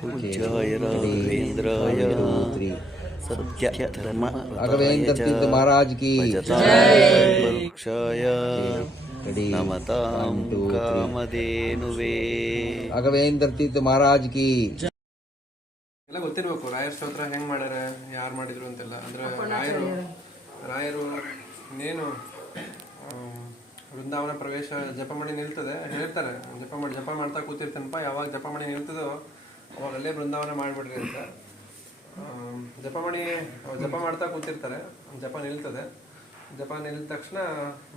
पूज्याय राघवेन्द्राय सत्यधर्म राघवेंद्र तीर्थ महाराज की वृक्षाय Ready. नमतां One, two, three. कामधेनुवे Raghavendra ತೀರ್ಥ ಮಹಾರಾಜ್ ಕಿ ಎಲ್ಲ ಗೊತ್ತಿರ್ಬೇಕು ರಾಯರ ಸ್ತೋತ್ರ ಹೆಂಗ್ ಮಾಡ್ಯಾರ ಯಾರು ಮಾಡಿದ್ರು ಅಂತೆಲ್ಲ ಅಂದ್ರೆ ರಾಯರು ರಾಯರು ಇನ್ನೇನು ಆಮ್, ವೃಂದಾವನ ಪ್ರವೇಶ ಜಪ ಮಾಡಿ ನಿಲ್ತದೆ ಹೇಳ್ತಾರೆ ಜಪ ಮಾಡಿ ಜಪ ಮಾಡ್ತಾ ಕೂತಿರ್ತಾನಪ್ಪ ಯಾವಾಗ ಜಪ ಮಾಡಿ ನಿಲ್ತದೋ ಅವಾಗ ಅಲ್ಲೇ ಬೃಂದಾವನ ಮಾಡಿಬಿಡ್ರಿ ಅಂತ. ಆಮ್, ಜಪ ಮಾಡಿ ಅವ್ರು ಜಪ ಮಾಡ್ತಾ ಕೂತಿರ್ತಾರೆ. ಜಪ ನಿಲ್ತದೆ. ಜಪ ನಿಲ್ದ ತಕ್ಷಣ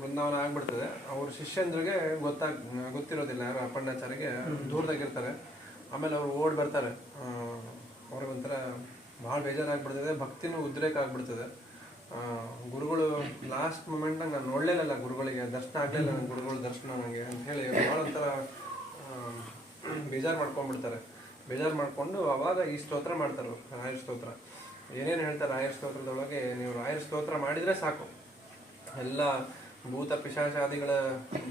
ಬೃಂದಾವನ ಆಗ್ಬಿಡ್ತದೆ. ಅವ್ರ ಶಿಷ್ಯಂದ್ರಿಗೆ ಗೊತ್ತಾಗ್ ಗೊತ್ತಿರೋದಿಲ್ಲ ಯಾರು ಅಪ್ಪಣ್ಣಾಚಾರಿಗೆ. ದೂರದಾಗಿರ್ತಾರೆ ಆಮೇಲೆ ಅವ್ರು ಓಡ್ ಬರ್ತಾರೆ. ಅವ್ರಿಗೊಂಥರ ಭಾಳ ಬೇಜಾರಾಗ್ಬಿಡ್ತದೆ. ಭಕ್ತಿನೂ ಉದ್ರೇಕ ಆಗ್ಬಿಡ್ತದೆ ಗುರುಗಳು ಲಾಸ್ಟ್ ಮೂಮೆಂಟ್ ನಾನು ನೋಡ್ಲೇನಲ್ಲ ಗುರುಗಳಿಗೆ. ದರ್ಶನ ಆಗಲಿಲ್ಲ ನನ್ನ ಗುರುಗಳ ದರ್ಶನ ನನಗೆ ಅಂತ ಹೇಳಿ. ಭಾಳ ಒಂಥರ ಬೇಜಾರು ಮಾಡ್ಕೊಂಡ್ಬಿಡ್ತಾರೆ. ಬೇಜಾರು ಮಾಡಿಕೊಂಡು ಅವಾಗ ಈ ಸ್ತೋತ್ರ ಮಾಡ್ತಾರೆ ರಾಯರ ಸ್ತೋತ್ರ. ಏನೇನು ಹೇಳ್ತಾರೆ ರಾಯರ ಸ್ತೋತ್ರದೊಳಗೆ, ನೀವು ರಾಯರ ಸ್ತೋತ್ರ ಮಾಡಿದರೆ ಸಾಕು. ಎಲ್ಲ ಭೂತ ಪಿಶಾಚಾದಿಗಳ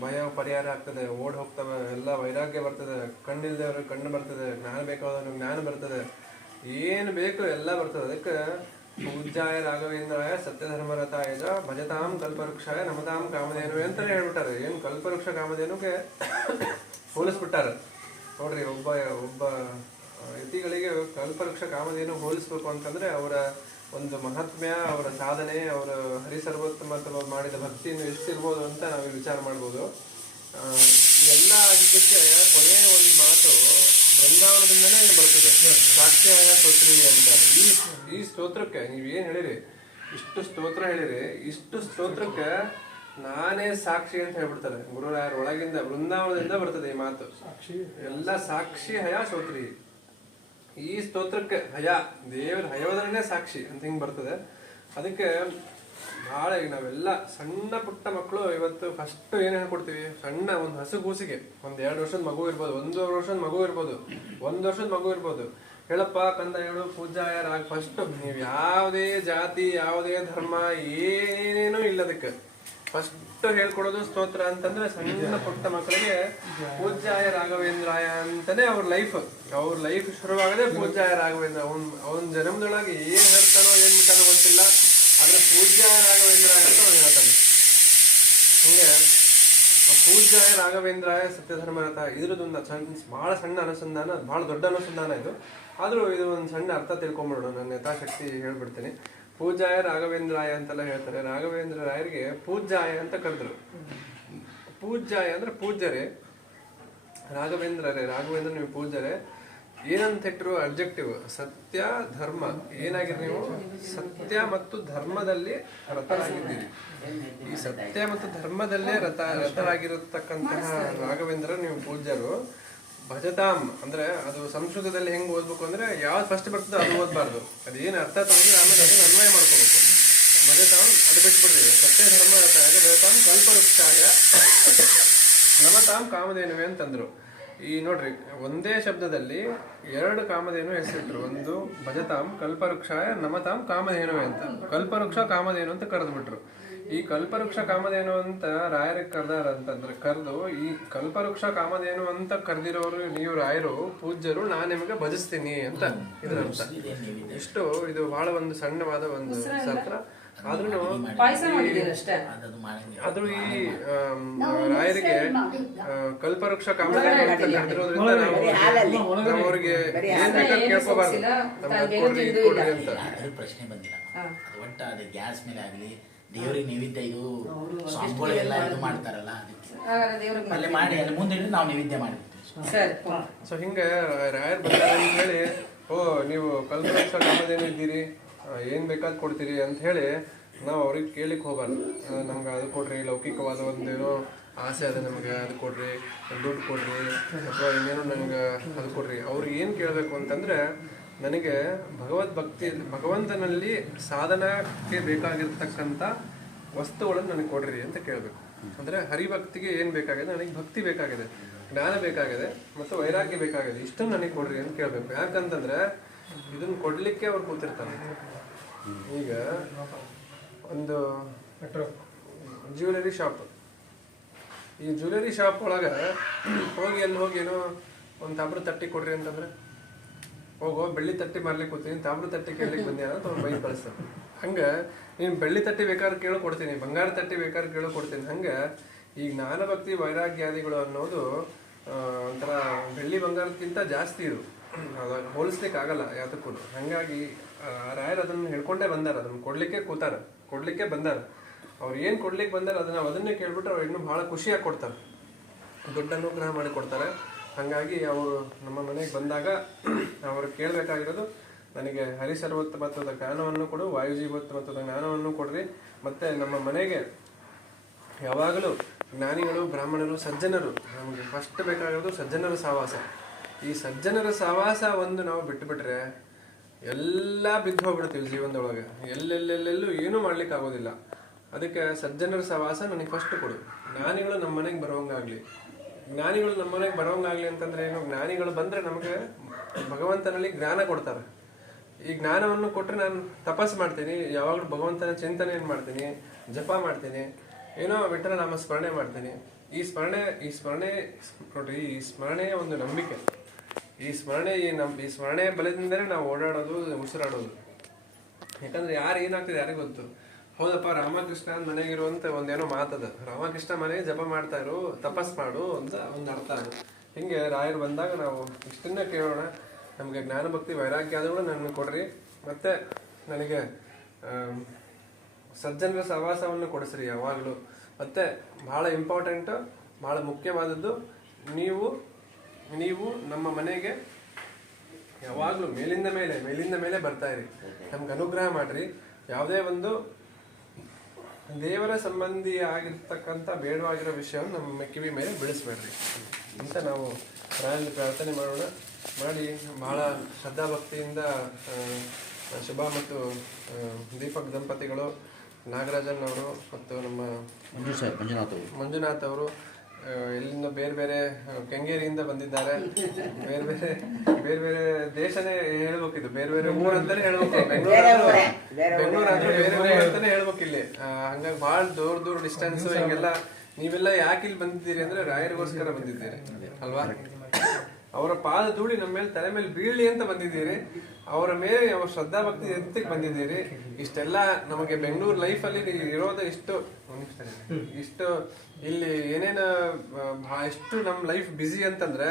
ಭಯ ಪರಿಹಾರ ಆಗ್ತದೆ, ಓಡ್ ಹೋಗ್ತವೆ, ಎಲ್ಲ ವೈರಾಗ್ಯ ಬರ್ತದೆ, ಕಣ್ಣಿಲ್ದವ್ರ ಕಣ್ಣು ಬರ್ತದೆ, ಜ್ಞಾನ ಬೇಕಾದವ್ರಿಗೆ ಜ್ಞಾನ ಬರ್ತದೆ. ಏನು ಬೇಕು ಎಲ್ಲ ಬರ್ತದೆ. ಅದಕ್ಕೆ ಪೂಜಾಯ ರಾಘವೇಂದ್ರಾಯ ಸತ್ಯಧರ್ಮರತಾಯ ಚ ಭಜತಾಂ ಕಲ್ಪವೃಕ್ಷಾಯ ನಮತಾಂ ಕಾಮಧೇನು ಅಂತಲೇ ಹೇಳ್ಬಿಟ್ಟಾರೆ. ಏನು ಕಲ್ಪವೃಕ್ಷ ಕಾಮಧೇನುಗೆ ಹೋಲಿಸ್ಬಿಟ್ಟಾರೆ. ನೋಡ್ರಿ, ಒಬ್ಬ ಒಬ್ಬ ಯತಿಗಳಿಗೆ ಕಲ್ಪವೃಕ್ಷ ಕಾಮಧೇನು ಹೋಲಿಸ್ಬೇಕು ಅಂತಂದ್ರೆ ಅವರ ಒಂದು ಮಹಾತ್ಮ್ಯ, ಅವರ ಸಾಧನೆ, ಅವರ ಹರಿಸರ್ವೋತ್ತಮ ಮಾಡಿದ ಭಕ್ತಿಯನ್ನು ಎಷ್ಟಿರ್ಬೋದು ಅಂತ ನಾವು ವಿಚಾರ ಮಾಡ್ಬೋದು. ಎಲ್ಲ ಆಗಿದ್ದಕ್ಕೆ ಕೊನೆಯ ಒಂದು ಮಾತು ಬೃಂದಾವನದಿಂದನೇ ಬರ್ತದೆ. ಸಾಕ್ಷ್ಯಾಯ ಸ್ತೋತ್ರಿ ಅಂತ ಈ ಈ ಸ್ತೋತ್ರಕ್ಕೆ ನೀವೇನು ಹೇಳಿರಿ? ಇಷ್ಟು ಸ್ತೋತ್ರ ಹೇಳಿರಿ. ಇಷ್ಟು ಸ್ತೋತ್ರಕ್ಕೆ ನಾನೇ ಸಾಕ್ಷಿ ಅಂತ ಹೇಳ್ಬಿಡ್ತಾರೆ. ಗುರುರಾಯರ ಒಳಗಿಂದ ಬೃಂದಾವನದಿಂದ ಬರ್ತದೆ ಈ ಮಾತು. ಎಲ್ಲ ಸಾಕ್ಷಿ ಹಯ ಸ್ತೋತ್ರಿ ಈ ಸ್ತೋತ್ರಕ್ಕೆ ಹಯ ದೇವರ ಹಯವದರನೇ ಸಾಕ್ಷಿ ಅಂತ ಹಿಂಗ್ ಬರ್ತದೆ. ಅದಕ್ಕೆ ಬಹಳ ಈಗ ನಾವೆಲ್ಲ ಸಣ್ಣ ಪುಟ್ಟ ಮಕ್ಕಳು ಇವತ್ತು ಫಸ್ಟ್ ಏನ್ ಹೇಳ್ಕೊಡ್ತೀವಿ? ಸಣ್ಣ ಒಂದು ಹಸು ಕೂಸಿಗೆ ಒಂದ್ ಎರಡು ವರ್ಷದ ಮಗು ಇರ್ಬೋದು ಒಂದೂವರೆ ವರ್ಷದ ಮಗು ಇರ್ಬೋದು ಒಂದ್ ವರ್ಷದ ಮಗು ಇರ್ಬೋದು. ಹೇಳಪ್ಪ ಕಂದ ಹೇಳು ಪೂಜಾ ಯಾರಾಗ ಫಸ್ಟ್ ನೀವು ಯಾವುದೇ ಜಾತಿ ಯಾವುದೇ ಧರ್ಮ ಏನೇನೂ ಇಲ್ಲ ಅದಕ್ಕೆ ಫಸ್ಟ್ ಹೇಳ್ಕೊಡೋದು ಸ್ತೋತ್ರ ಅಂತಂದ್ರೆ ಸಣ್ಣ ಪುಟ್ಟ ಮಕ್ಕಳಿಗೆ ಪೂಜ್ಯಾಯ ರಾಘವೇಂದ್ರಾಯ ಅಂತಾನೆ ಅವ್ರ ಲೈಫ್ ಅವ್ರ ಲೈಫ್ ಶುರುವಾಗದೆ ಪೂಜ್ಯಾಯ ರಾಘವೇಂದ್ರ, ಅವನ್ ಅವನ ಜನ್ಮದೊಳಗೆ ಏನ್ ಹೇಳ್ತಾನೋ ಏನ್ ಬಿಟ್ಟಾನೋ ಗೊತ್ತಿಲ್ಲ. ಆದ್ರೆ ಪೂಜ್ಯ ರಾಘವೇಂದ್ರಾಯ ಅಂತ ಅವ್ನು ಹೇಳ್ತಾನೆ. ಹಂಗೆ ಪೂಜ್ಯ ರಾಘವೇಂದ್ರಾಯ ಸತ್ಯಧರ್ಮರಥ ಇದ್ರದೊಂದು ಸಣ್ಣ ಬಹಳ ಸಣ್ಣ ಅನುಸಂಧಾನ ಬಹಳ ದೊಡ್ಡ ಅನುಸಂಧಾನ ಇದು. ಆದ್ರೂ ಇದು ಒಂದು ಸಣ್ಣ ಅರ್ಥ ತಿಳ್ಕೊಂಬಿಡೋಣ ನನ್ನ ಯಥಾಶಕ್ತಿ ಹೇಳ್ಬಿಡ್ತೀನಿ. ಪೂಜ್ಯಾಯ ರಾಘವೇಂದ್ರಾಯ ಅಂತೆಲ್ಲ ಹೇಳ್ತಾರೆ. ರಾಘವೇಂದ್ರ ರಾಯರಿಗೆ ಪೂಜಾಯ ಅಂತ ಕರೆದ್ರು. ಪೂಜಾಯ ಅಂದ್ರೆ ಪೂಜ್ಯರೇ. ರಾಘವೇಂದ್ರರೇ, ರಾಘವೇಂದ್ರ ನೀವು ಪೂಜ್ಯರೇ. ಏನಂತ ಇಟ್ಟರು ಅಬ್ಜೆಕ್ಟಿವ್ ಸತ್ಯ, ಧರ್ಮ. ಏನಾಗಿರಿ ನೀವು? ಸತ್ಯ ಮತ್ತು ಧರ್ಮದಲ್ಲಿ ರಥರಾಗಿದ್ದೀರಿ. ಈ ಸತ್ಯ ಮತ್ತು ಧರ್ಮದಲ್ಲೇ ರಥ, ರಥರಾಗಿರತಕ್ಕಂತಹ ರಾಘವೇಂದ್ರ ನೀವು ಪೂಜ್ಯರು. ಭಜತಾಮ್ ಅಂದ್ರೆ ಅದು ಸಂಸ್ಕೃತದಲ್ಲಿ ಹೆಂಗ್ ಓದ್ಬೇಕು ಅಂದ್ರೆ ಯಾವ್ದು ಫಸ್ಟ್ ಬರ್ತದೆ ಅದು ಓದ್ಬಾರ್ದು. ಅದೇನು ಅರ್ಥ ತಗೊಂಡ್ರೆ ಆಮೇಲೆ ಅದನ್ನ ಅನ್ವಯ ಮಾಡ್ಕೋಬೇಕು. ಭಜತಾಮ್ ಅದು ಬಿಟ್ಬಿಡ್ರಿ. ಸತ್ಯ ಧರ್ಮ ಭಜತಾಂ ಕಲ್ಪ ವೃಕ್ಷಾಯ ನಮತಾಂ ಕಾಮಧೇನುವೆ ಅಂತಂದ್ರು. ಈ ನೋಡ್ರಿ, ಒಂದೇ ಶಬ್ದದಲ್ಲಿ ಎರಡು ಕಾಮಧೇನು ಹೆಸರಿಟ್ರು. ಒಂದು ಭಜತಾಮ್ ಕಲ್ಪವೃಕ್ಷಾಯ ನಮತಾಂ ಕಾಮಧೇನುವೆ ಅಂತ. ಕಲ್ಪವೃಕ್ಷ, ಕಾಮಧೇನು ಅಂತ ಕರೆದ್ಬಿಟ್ರು. ಈ ಕಲ್ಪವೃಕ್ಷ ಕಾಮಧೇನು ಅಂತ ರಾಯರಿಗೆ ಕರ್ದಾರ ಅಂತಂದ್ರೆ ಕರೆದು ಈ ಕಲ್ಪವೃಕ್ಷ ಕಾಮಧೇನು ಅಂತ ಕರೆದಿರೋರು ನೀವು ರಾಯರು ಪೂಜ್ಯರು ನಾನು ನಿಮಗೆ ಭಜಿಸ್ತೀನಿ ಅಂತ ಇದ್ರ ಇಷ್ಟು ಇದು ಬಹಳ ಒಂದು ಸಣ್ಣವಾದ ಒಂದು ಸತ್ರ ಆದ್ರೂ ಆದ್ರೂ ಈ ರಾಯರಿಗೆ ಕಲ್ಪವೃಕ್ಷ ಕಾಮಧೇನು ಅಂತ ಕರೆದಿರೋದ್ರಿಂದ ನಾವು ಅವ್ರಿಗೆ ಏನ್ ಬೇಕಾದ್ರೂ ಕೇಳ್ಕೋಬಾರ್ದು. ನಮ್ಗೆ ಕೊಡ್ರಿ ಇದ್ ಕೊಡ್ರಿ ಅಂತ. ಯಾರು ಪ್ರಶ್ನೆ ಬಂದಿಲ್ಲ. ಒಟ್ಟ ಒಟ್ಟು ಅದು ಗ್ಯಾಸ್ ಮೇಲೆ ಆಗಲಿ ದೇವ್ರಿಗೆ ನೈವೇದ್ಯ ಇದು ಸ್ವಾಮಿಗಳಿಗೆಲ್ಲ ಇದು ಮಾಡ್ತಾರಲ್ಲ ಅದಕ್ಕೆ. ಹಾಗಾದ್ರೆ ದೇವ್ರಿಗೆ ಅಲ್ಲೇ ಮಾಡಿ ಅಲ್ಲಿ ಮುಂದೆ ಇಟ್ಟು ನಾವು ನೈವೇದ್ಯ ಮಾಡಿರ್ತೀವಿ ಸರಿ ಸೊ ಹಿಂಗೆ ರಾಯರ್ ಬರ್ತಾರೆ ಹೇಳಿ ಓ ನೀವು ಕಲ್ಪವೃಕ್ಷ ಕಾಮಧೇನು ಇದ್ದೀರಿ ಏನು ಬೇಕಾದ್ ಕೊಡ್ತೀರಿ ಅಂತ ಹೇಳಿ ನಾವು ಅವ್ರಿಗೆ ಕೇಳಿಕ್ ಹೋಗಬಾರ್ದು ಆ, ನಮ್ಗೆ ಅದು ಕೊಡ್ರಿ ಲೌಕಿಕವಾದ ಒಂದೇನೋ ಆಸೆ ಅದ ನಮ್ಗೆ ಅದು ಕೊಡ್ರಿ ದುಡ್ಡು ಕೊಡ್ರಿ ಅಥವಾ ಇನ್ನೇನೋ ನನಗೆ ಅದು ಕೊಡ್ರಿ. ಅವ್ರಿಗೆ ಏನು ಕೇಳಬೇಕು ಅಂತಂದ್ರೆ ನನಗೆ ಭಗವದ್ ಭಕ್ತಿ ಭಗವಂತನಲ್ಲಿ ಸಾಧನಕ್ಕೆ ಬೇಕಾಗಿರ್ತಕ್ಕಂಥ ವಸ್ತುಗಳನ್ನು ನನಗೆ ಕೊಡ್ರಿ ಅಂತ ಕೇಳಬೇಕು. ಅಂದ್ರೆ ಹರಿಭಕ್ತಿಗೆ ಏನು ಬೇಕಾಗಿದೆ? ನನಗೆ ಭಕ್ತಿ ಬೇಕಾಗಿದೆ, ಜ್ಞಾನ ಬೇಕಾಗಿದೆ, ಮತ್ತು ವೈರಾಗ್ಯ ಬೇಕಾಗಿದೆ. ಇಷ್ಟನ್ನು ನನಗೆ ಕೊಡ್ರಿ ಅಂತ ಕೇಳಬೇಕು. ಯಾಕಂತಂದ್ರೆ ಇದನ್ನು ಕೊಡ್ಲಿಕ್ಕೆ ಅವ್ರು ಕೂತಿರ್ತಾರೆ. ಈಗ ಒಂದು ಜ್ಯುವೆಲರಿ ಶಾಪ್ ಈ ಜ್ಯುವೆಲರಿ ಶಾಪ್ ಒಳಗೆ ಹೋಗಿ ಅಲ್ಲಿ ಹೋಗಿ ಏನೋ ಒಂದು ತಾಮ್ರ ತಟ್ಟಿ ಕೊಡ್ರಿ ಅಂತಂದ್ರೆ, ಹೋಗೋ, ಬೆಳ್ಳಿ ತಟ್ಟಿ ಮಾರ್ಲಿಕ್ಕೆ ಕೂತೀನಿ, ತಾಮ್ರ ತಟ್ಟಿ ಕೇಳಲಿಕ್ಕೆ ಬಂದಿ ಅಂತ ಅವ್ರು ಬೈದು ಕಳಿಸ್ತಾರೆ ಹಂಗ ನೀನು ಬೆಳ್ಳಿ ತಟ್ಟಿ ಬೇಕಾದ್ರೆ ಕೇಳು ಕೊಡ್ತೀನಿ, ಬಂಗಾರ ತಟ್ಟಿ ಬೇಕಾದ್ರೆ ಕೇಳು ಕೊಡ್ತೀನಿ. ಹಂಗೆ ಈ ಜ್ಞಾನಭಕ್ತಿ ವೈರಾಗ್ಯಾದಿಗಳು ಅನ್ನೋದು ಒಂಥರ ಬೆಳ್ಳಿ ಬಂಗಾರಕ್ಕಿಂತ ಜಾಸ್ತಿ ಇದು. ಅದು ಹೋಲಿಸ್ಲಿಕ್ಕೆ ಆಗಲ್ಲ ಯಾತಕ್ಕೂ ಹಂಗಾಗಿ ರಾಯರ್ ಅದನ್ನು ಹೇಳ್ಕೊಂಡೇ ಬಂದಾರ, ಅದನ್ನು ಕೊಡ್ಲಿಕ್ಕೆ ಕೂತಾರ, ಕೊಡ್ಲಿಕ್ಕೆ ಬಂದಾರ. ಅವ್ರು ಏನು ಕೊಡ್ಲಿಕ್ಕೆ ಬಂದಾರ ಅದನ್ನ ಅದನ್ನೇ ಕೇಳ್ಬಿಟ್ರೆ ಅವ್ರು ಇನ್ನೂ ಭಾಳ ಖುಷಿಯಾಗಿ ಕೊಡ್ತಾರೆ. ದೊಡ್ಡ ಅನುಗ್ರಹ ಮಾಡಿ ಕೊಡ್ತಾರೆ. ಹಾಗಾಗಿ ಅವರು ನಮ್ಮ ಮನೆಗೆ ಬಂದಾಗ, ಅವರು ಕೇಳಬೇಕಾಗಿರೋದು ನನಗೆ ಹರಿಸರ್ವೋತ್ತಮತ್ವದ ಜ್ಞಾನವನ್ನು ಕೊಡು, ವಾಯುಜೀವೋತ್ತಮತ್ವದ ಜ್ಞಾನವನ್ನು ಕೊಡ್ರಿ. ಮತ್ತೆ ನಮ್ಮ ಮನೆಗೆ ಯಾವಾಗಲೂ ಜ್ಞಾನಿಗಳು, ಬ್ರಾಹ್ಮಣರು, ಸಜ್ಜನರು, ನಮಗೆ ಫಸ್ಟ್ ಬೇಕಾಗಿರೋದು ಸಜ್ಜನರ ಸಹವಾಸ. ಈ ಸಜ್ಜನರ ಸಹವಾಸ ಒಂದು ನಾವು ಬಿಟ್ಟುಬಿಟ್ರೆ ಎಲ್ಲ ಬಿದ್ದು ಹೋಗ್ಬಿಡ್ತೀವಿ ಜೀವನದೊಳಗೆ. ಎಲ್ಲೆಲ್ಲೆಲ್ಲೆಲ್ಲೂ ಏನೂ ಮಾಡ್ಲಿಕ್ಕೆ ಆಗೋದಿಲ್ಲ. ಅದಕ್ಕೆ ಸಜ್ಜನರ ಸಹವಾಸ ನನಗೆ ಫಸ್ಟ್ ಕೊಡು. ಜ್ಞಾನಿಗಳು ನಮ್ಮ ಮನೆಗೆ ಬರೋಂಗಾಗ್ಲಿ ಜ್ಞಾನಿಗಳು ನಮ್ಮ ಮನೆಗೆ ಬರೋಂಗಾಗ್ಲಿ ಅಂತಂದ್ರೆ ಏನು? ಜ್ಞಾನಿಗಳು ಬಂದ್ರೆ ನಮಗೆ ಭಗವಂತನಲ್ಲಿ ಜ್ಞಾನ ಕೊಡ್ತಾರೆ. ಈ ಜ್ಞಾನವನ್ನು ಕೊಟ್ಟರೆ ನಾನು ತಪಸ್ಸು ಮಾಡ್ತೀನಿ, ಯಾವಾಗಲೂ ಭಗವಂತನ ಚಿಂತನೆ ಏನು ಮಾಡ್ತೀನಿ, ಜಪ ಮಾಡ್ತೀನಿ, ಏನೋ ಬಿಟ್ಟರೆ ನಾಮ ಸ್ಮರಣೆ ಮಾಡ್ತೀನಿ. ಈ ಸ್ಮರಣೆ ಈ ಸ್ಮರಣೆ ನೋಡ್ರಿ ಈ ಸ್ಮರಣೆಯ ಒಂದು ನಂಬಿಕೆ. ಈ ಸ್ಮರಣೆ, ಈ ನಮ್, ಈ ಸ್ಮರಣೆ ಬಲದಿಂದಲೇ ನಾವು ಓಡಾಡೋದು, ಉಸಿರಾಡೋದು. ಯಾಕಂದ್ರೆ ಯಾರು ಏನಾಗ್ತದೆ ಯಾರಿಗೆ ಗೊತ್ತು. ಹೌದಪ್ಪ, ರಾಮಕೃಷ್ಣ ಮನೆಗಿರುವಂತ ಒಂದೇನೋ ಮಾತದ. ರಾಮಕೃಷ್ಣ ಮನೆ ಜಪ ಮಾಡ್ತಾ ಇರು ತಪಸ್ ಮಾಡು ಅಂತ ಒಂದು ಅರ್ಥ ಹಿಂಗೆ ರಾಯರು ಬಂದಾಗ ನಾವು ಇಷ್ಟನ್ನ ಕೇಳೋಣ. ನಮಗೆ ಜ್ಞಾನ ಭಕ್ತಿ ವೈರಾಗ್ಯಾದಗಳು ನನಗೆ ಕೊಡ್ರಿ. ಮತ್ತೆ ನನಗೆ ಸಜ್ಜನರ ಸಹವಾಸವನ್ನು ಕೊಡಿಸ್ರಿ ಯಾವಾಗಲೂ. ಮತ್ತೆ ಬಹಳ ಇಂಪಾರ್ಟೆಂಟ್ ಬಹಳ ಮುಖ್ಯವಾದದ್ದು ನೀವು ನೀವು ನಮ್ಮ ಮನೆಗೆ ಯಾವಾಗಲೂ ಮೇಲಿಂದ ಮೇಲೆ ಮೇಲಿಂದ ಮೇಲೆ ಬರ್ತಾ ಇರಿ. ನಮ್ಗೆ ಅನುಗ್ರಹ ಮಾಡ್ರಿ. ಯಾವುದೇ ಒಂದು ದೇವರ ಸಂಬಂಧಿ ಆಗಿರ್ತಕ್ಕಂಥ ಬೇಡವಾಗಿರೋ ವಿಷಯವನ್ನು ನಮ್ಮ ಕಿವಿ ಮೇಲೆ ಬೆಳೆಸ್ಬೇಡ್ರಿ. ಅಂತ ನಾವು ರಾಯಲ್ಲಿ ಪ್ರಾರ್ಥನೆ ಮಾಡೋಣ. ಮಾಡಿ ಬಹಳ ಶ್ರದ್ಧಾಭಕ್ತಿಯಿಂದ ಭಕ್ತಿಯಿಂದ ಶುಭ ಮತ್ತು ದೀಪಕ್ ದಂಪತಿಗಳು ನಾಗರಾಜನ್ ಅವರು ಮತ್ತು ನಮ್ಮ ಮಂಜುನಾಥ್ ಅವರು. ಮಂಜುನಾಥ್ ಅವರು ಎಲ್ಲಿಂದ ಬೇರೆ ಬೇರೆ ಕೆಂಗೇರಿಯಿಂದ ಬಂದಿದ್ದಾರೆ. ಬೇರೆ ಬೇರೆ ಬೇರೆ ಬೇರೆ ದೇಶನೇ ಹೇಳ್ಬೇಕಿದ್ರು ಬೇರೆ ಬೇರೆ ಊರಂತಾನೆ ಹೇಳ್ಬೇಕು. ಬೆಂಗಳೂರು ಬೆಂಗಳೂರು ಅಂದ್ರೆ ಬೇರೆ ಬೇರೆ ಅಂತಾನೆ ಹೇಳ್ಬೇಕು ಇಲ್ಲಿ. ಹಂಗಾಗಿ ಬಹಳ ದೂರ ದೂರ ಡಿಸ್ಟೆನ್ಸ್ ಹಿಂಗೆಲ್ಲ ನೀವೆಲ್ಲ ಯಾಕೆ ಇಲ್ಲಿ ಬಂದಿದ್ದೀರಿ ಅಂದ್ರೆ ರಾಯರಿಗೋಸ್ಕರ ಬಂದಿದ್ದೀರಿ. ಅಲ್ವಾ? ಅವರ ಪಾದ ಧೂಳಿ ನಮ್ಮ ಮೇಲೆ ತಲೆ ಮೇಲೆ ಬೀಳಲಿ ಅಂತ ಬಂದಿದ್ದೀರಿ. ಅವರ ಮೇಲೆ ಅವರ ಶ್ರದ್ಧಾ ಭಕ್ತಿ ಎತ್ತಕ್ಕೆ ಬಂದಿದ್ದೀರಿ. ಇಷ್ಟೆಲ್ಲ ನಮಗೆ ಬೆಂಗಳೂರು ಲೈಫ್ ಅಲ್ಲಿ ಇರೋದ ಇಷ್ಟು. ಇಷ್ಟು ಇಲ್ಲಿ ಏನೇನು ಎಷ್ಟು ನಮ್ ಲೈಫ್ ಬ್ಯುಸಿ ಅಂತಂದ್ರೆ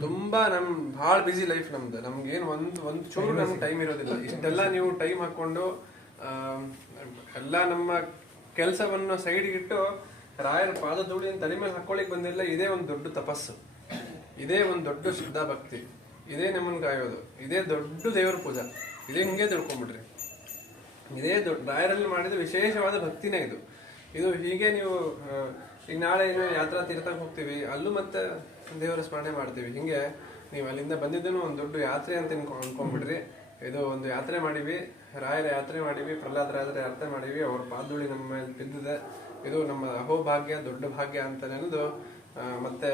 ತುಂಬಾ ನಮ್ ಭಾಳ ಬಿಸಿ ಲೈಫ್ ನಮ್ದು. ನಮ್ಗೆ ಏನ್ ಒಂದ್ ಒಂದ್ ಚೂರು ನಮ್ಗೆ ಟೈಮ್ ಇರೋದಿಲ್ಲ. ಇಷ್ಟೆಲ್ಲ ನೀವು ಟೈಮ್ ಹಾಕೊಂಡು ಆ, ಎಲ್ಲ ನಮ್ಮ ಕೆಲಸವನ್ನು ಸೈಡ್ಗಿಟ್ಟು ರಾಯರ ಪಾದ ಧೂಳಿನ ತಲೆ ಮೇಲೆ ಹಾಕೊಳ್ಳಿಕ್ ಬಂದಿಲ್ಲ. ಇದೇ ಒಂದು ದೊಡ್ಡ ತಪಸ್ಸು. ಇದೇ ಒಂದು ದೊಡ್ಡ ಶುದ್ಧ ಭಕ್ತಿ. ಇದೇ ನಮ್ಮನ್ನು ಕಾಯೋದು. ಇದೇ ದೊಡ್ಡ ದೇವರ ಪೂಜಾ. ಇದೇ ಹಿಂಗೆ ತಿಳ್ಕೊಂಬಿಡ್ರಿ? ಇದೇ ದೊಡ್ಡ ರಾಯರಲ್ಲಿ ಮಾಡಿದ ವಿಶೇಷವಾದ ಭಕ್ತಿನೇ ಇದು. ಇದು ಹೀಗೆ ನೀವು ಈಗ ನಾಳೆ ಏನು ಯಾತ್ರಾ ತೀರ್ಥಕ್ಕೆ ಹೋಗ್ತೀವಿ ಅಲ್ಲೂ ಮತ್ತೆ ದೇವರ ಸ್ಮರಣೆ ಮಾಡ್ತೀವಿ. ಹಿಂಗೆ ನೀವು ಅಲ್ಲಿಂದ ಬಂದಿದ್ದೂ ಒಂದು ದೊಡ್ಡ ಯಾತ್ರೆ ಅಂತ ಅನ್ಕೊ ಅನ್ಕೊಂಡ್ಬಿಡ್ರಿ ಇದು ಒಂದು ಯಾತ್ರೆ ಮಾಡಿವಿ ರಾಯರ ಯಾತ್ರೆ ಮಾಡಿವಿ ಪ್ರಹ್ಲಾದ ರಾಯರ ಯಾತ್ರೆ ಮಾಡಿವಿ ಅವ್ರ ಪಾದುಳಿ ನಮ್ಮ ಮೇಲೆ ಬಿದ್ದಿದೆ. ಇದು ನಮ್ಮ ಅಹೋಭಾಗ್ಯ ದೊಡ್ಡ ಭಾಗ್ಯ ಅಂತ ನೆನೆದು ಆ, ಮತ್ತೆ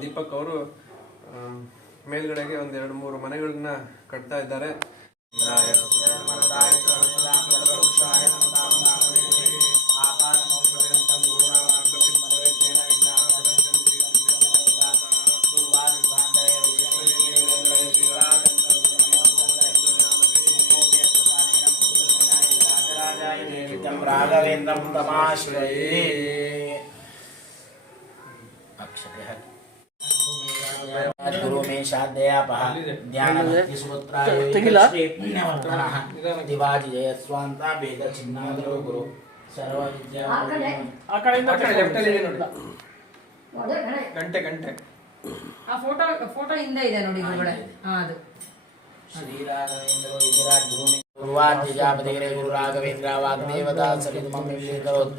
ದೀಪಕ್ ಅವರು ಮೇಲ್ಗಡೆಗೆ ಒಂದೆರಡು ಎರಡು ಮೂರು ಮನೆಗಳನ್ನ ಕಟ್ತಾ ಇದ್ದಾರೆ. ರಾಘವೇಂದ್ರಂ ತಮಾಶ್ರಯೇ. ಗುರು ಮೇ ಶಾದ್ಯಯಾಪಃ ಜ್ಞಾನ ಭಕ್ತಿ ಸೂತ್ರಾಯ ಶ್ರೀ ಪುಣ್ಯವರ್ಧನಃ ದಿವಾಜಿ ಜಯ ಸ್ವಾಂತ ಭೇದ ಚಿನ್ನಾದ್ರು ಗುರು. ಸರ್ವ ವಿದ್ಯಾ ಆ ಕಡೆಯಿಂದ ಲೆಫ್ಟ್ ಅಲ್ಲಿ ನೋಡಿ. ಗಂಟೆ ಗಂಟೆ. ಆ ಫೋಟೋ ಫೋಟೋ ಹಿಂದೆ ಇದೆ ನೋಡಿ ಗುರುಗಳೇ ಹಾ ಅದು. ಶ್ರೀ ರಾಘವೇಂದ್ರ ವಿಧಿರಾಜ್ गुरुवाद्यजापतिरे गुरुराघवेन्द्रा वाग्देवता सरितमम्बिकरोत्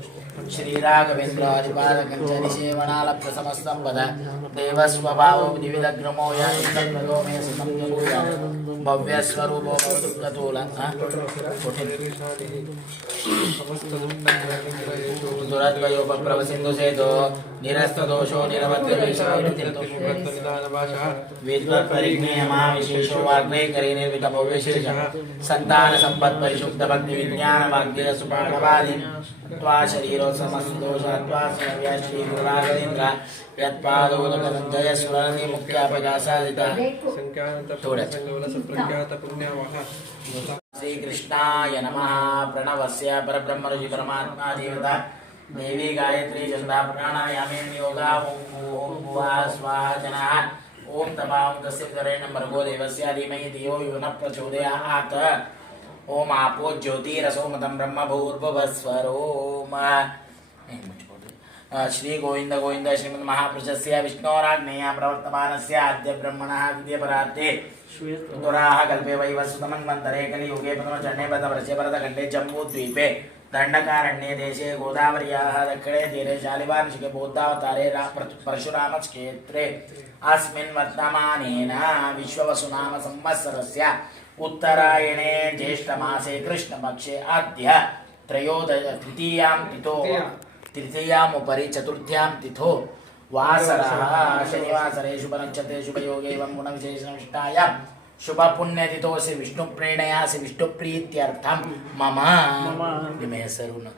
श्रीराघवेन्द्रादिपादकञ्चरिसेवणालब्धसमस्तं वद देवस्वभावो द्विविधग्रमो यातो मे सुतं भव्यस्वरूपो भवतु कतूलन् दुरद्वयोपप्रवसिन्धुसेतो నిరస్తదోషో నిరవద్రవేషో వాగ్నేకరీ నిర్మితమోవిశేష సంతాన సంపత్ పరిశుద్ధ భక్తి విజ్ఞాన వాగ్దేయ సుపాఠవాది त्वा शरीरो समस्तोषत्वा सर्व्या श्रीगुणागरेन्द्र यत्पादो लकसञ्जय सुरनि मुख्यापजासादिता श्रीकृष्णाय नमः प्रणवस्य परब्रह्मरुचि परमात्मा देवता देवी गायत्री छंदा प्राणायामेण योगा, ओम ओम भुवा, स्वाहा जना। ओम तपाम तस्य करेण मर्गो देवस्य धीमहि धियो यो न प्रचोदयात्। ओम आपो ज्योति रसो मदम ब्रह्म भूर्भुवस्वरोम। श्री गोविंद गोविंद, श्रीमद महापुरुषस्य विष्णोराग्नेया प्रवर्तमानस्य आद्य ब्रह्मणः द्वितीय परार्थे दुराः कल्पे वै वसुतमन्वन्तरे कलियुगे प्रथमचरणे पदवर्षे भरतखण्डे जम्बूद्वीपे। दण्डकारण्ये देशे गोदावर्याः, दक्षिणे तीरे शालिवांशिके बौद्धावतारे रा- पर- परशुरामक्षेत्रे। अस्मिन् वर्तमानेन विश्ववसुनाम संवत्सरस्य उत्तरायणे ज्येष्ठमासे कृष्णपक्षे अद्य त्रयोदश तृतीयां तिथो तृतीयामुपरि चतुर्थ्यां तिथो वासरः। शनिवासरे शुभनक्षत्रे शुभयोगे एवं गुणविशेषनिष्ठायां शुभपुण्यतितोऽसि विष्णु प्रीत्यर्थम मम। इमे सर्वं